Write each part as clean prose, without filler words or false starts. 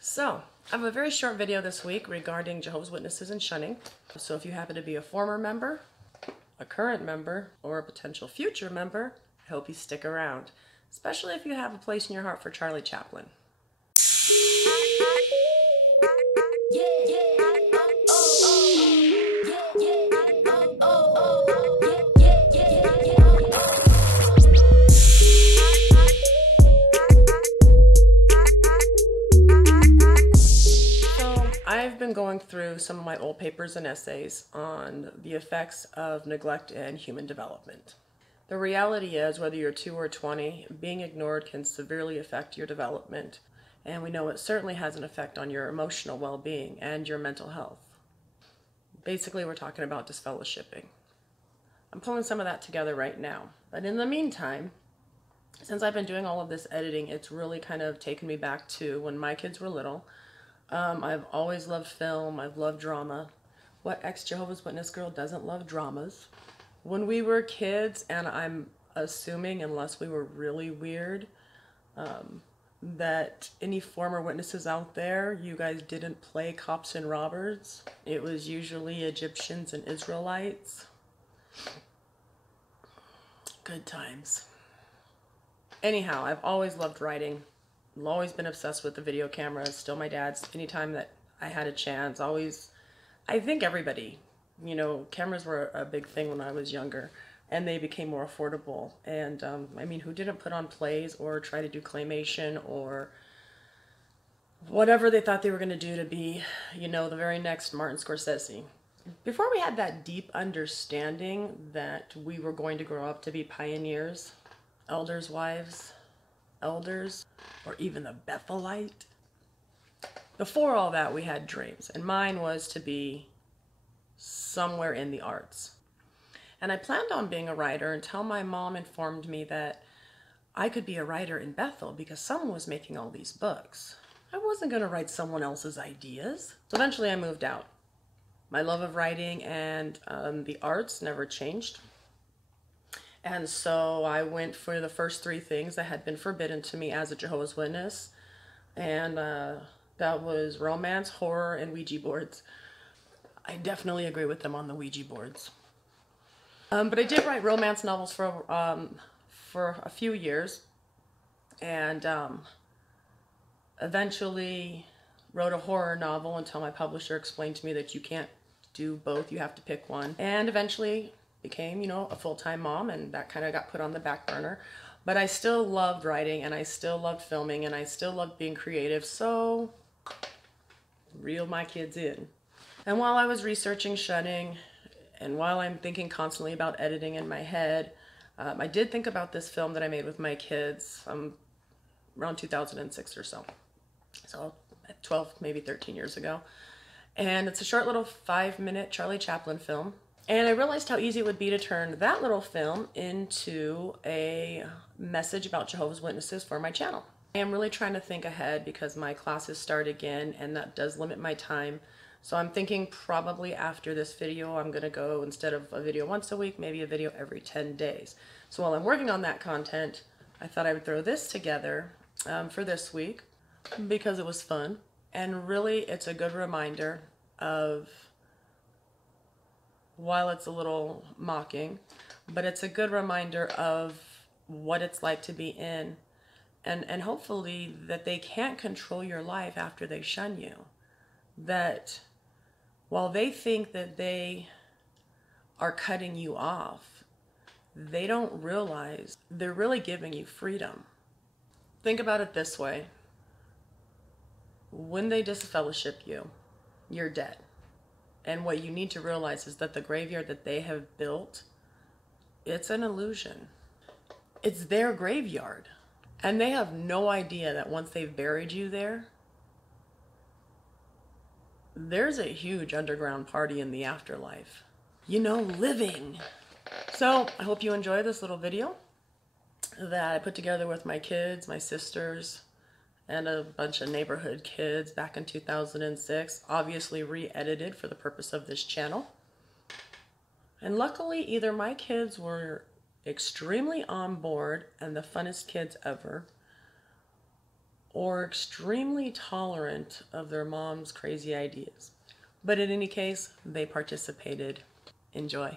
So, I have a very short video this week regarding Jehovah's Witnesses and shunning. So if you happen to be a former member, a current member, or a potential future member, I hope you stick around, especially if you have a place in your heart for Charlie Chaplin. I've been going through some of my old papers and essays on the effects of neglect and human development. The reality is, whether you're 2 or 20, being ignored can severely affect your development, and we know it certainly has an effect on your emotional well-being and your mental health. Basically, we're talking about disfellowshipping. I'm pulling some of that together right now, but in the meantime, since I've been doing all of this editing, it's really kind of taken me back to when my kids were little. I've always loved film. I've loved drama. What ex-Jehovah's Witness girl doesn't love dramas? When we were kids, and I'm assuming, unless we were really weird, that any former witnesses out there, you guys didn't play cops and robbers. It was usually Egyptians and Israelites. Good times. Anyhow, I've always loved writing. I've always been obsessed with the video cameras, still my dad's. Anytime that I had a chance, always, I think everybody, you know, cameras were a big thing when I was younger, and they became more affordable. And I mean, who didn't put on plays or try to do claymation or whatever they thought they were going to do to be, you know, the very next Martin Scorsese? Before we had that deep understanding that we were going to grow up to be pioneers, elders' wives, elders, or even the Bethelite. Before all that, we had dreams, and mine was to be somewhere in the arts. And I planned on being a writer until my mom informed me that I could be a writer in Bethel because someone was making all these books. I wasn't going to write someone else's ideas. So eventually I moved out. My love of writing and the arts never changed. And so I went for the first 3 things that had been forbidden to me as a Jehovah's Witness. And that was romance, horror, and Ouija boards. I definitely agree with them on the Ouija boards. But I did write romance novels for a few years. And eventually wrote a horror novel until my publisher explained to me that you can't do both, you have to pick one. And eventually became, you know, a full-time mom, and that kind of got put on the back burner. But I still loved writing, and I still loved filming, and I still loved being creative, so reel my kids in. And while I was researching shunning, and while I'm thinking constantly about editing in my head, I did think about this film that I made with my kids around 2006 or so. So 12, maybe 13 years ago. And it's a short little 5-minute Charlie Chaplin film. And I realized how easy it would be to turn that little film into a message about Jehovah's Witnesses for my channel. I am really trying to think ahead because my classes start again, and that does limit my time. So I'm thinking probably after this video, I'm going to go, instead of a video once a week, maybe a video every 10 days. So while I'm working on that content, I thought I would throw this together for this week because it was fun. And really, it's a good reminder of, while it's a little mocking, but it's a good reminder of what it's like to be in, and hopefully that they can't control your life after they shun you. That while they think that they are cutting you off, they don't realize they're really giving you freedom. Think about it this way. When they disfellowship you, you're dead. And what you need to realize is that the graveyard that they have built, it's an illusion. It's their graveyard. And they have no idea that once they've buried you there, there's a huge underground party in the afterlife. You know, living. So I hope you enjoy this little video that I put together with my kids, my sisters, and a bunch of neighborhood kids back in 2006, obviously re-edited for the purpose of this channel. And luckily, either my kids were extremely on board and the funnest kids ever, or extremely tolerant of their mom's crazy ideas. But in any case, they participated. Enjoy.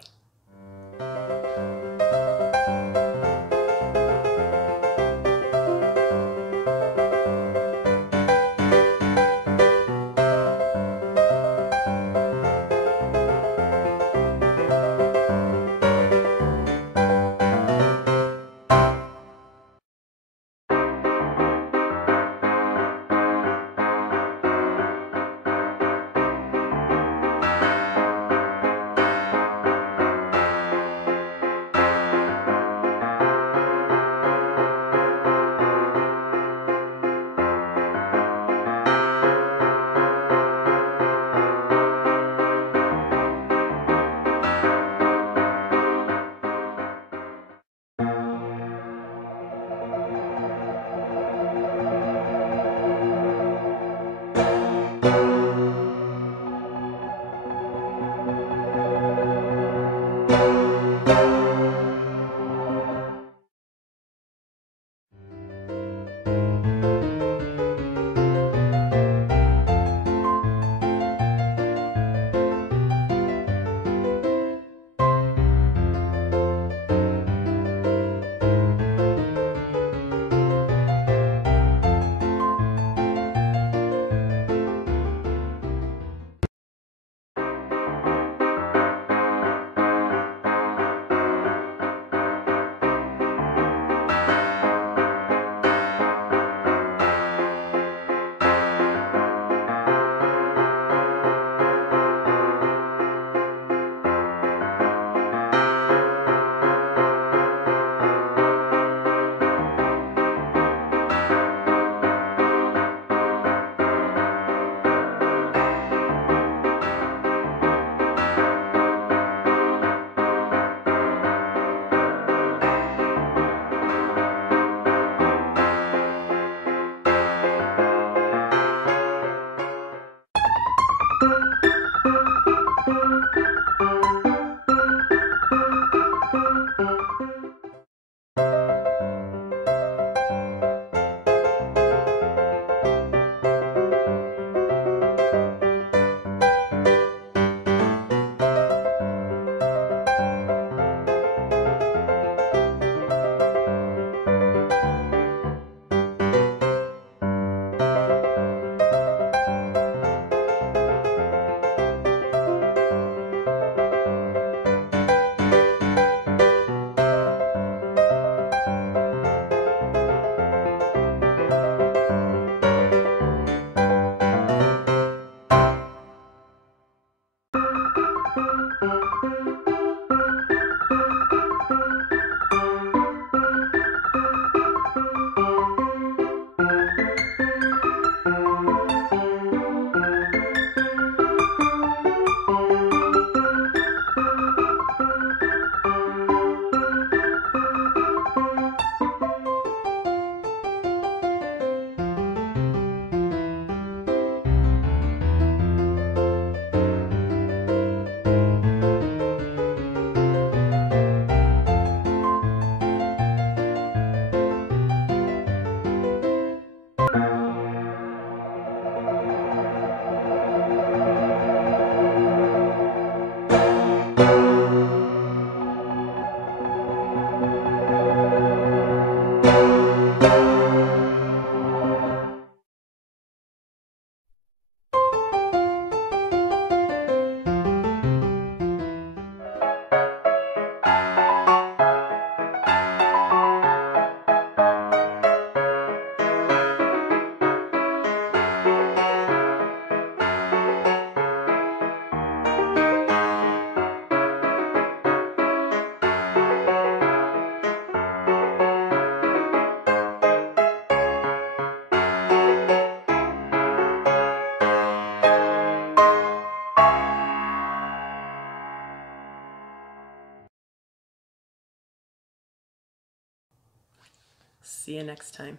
See you next time.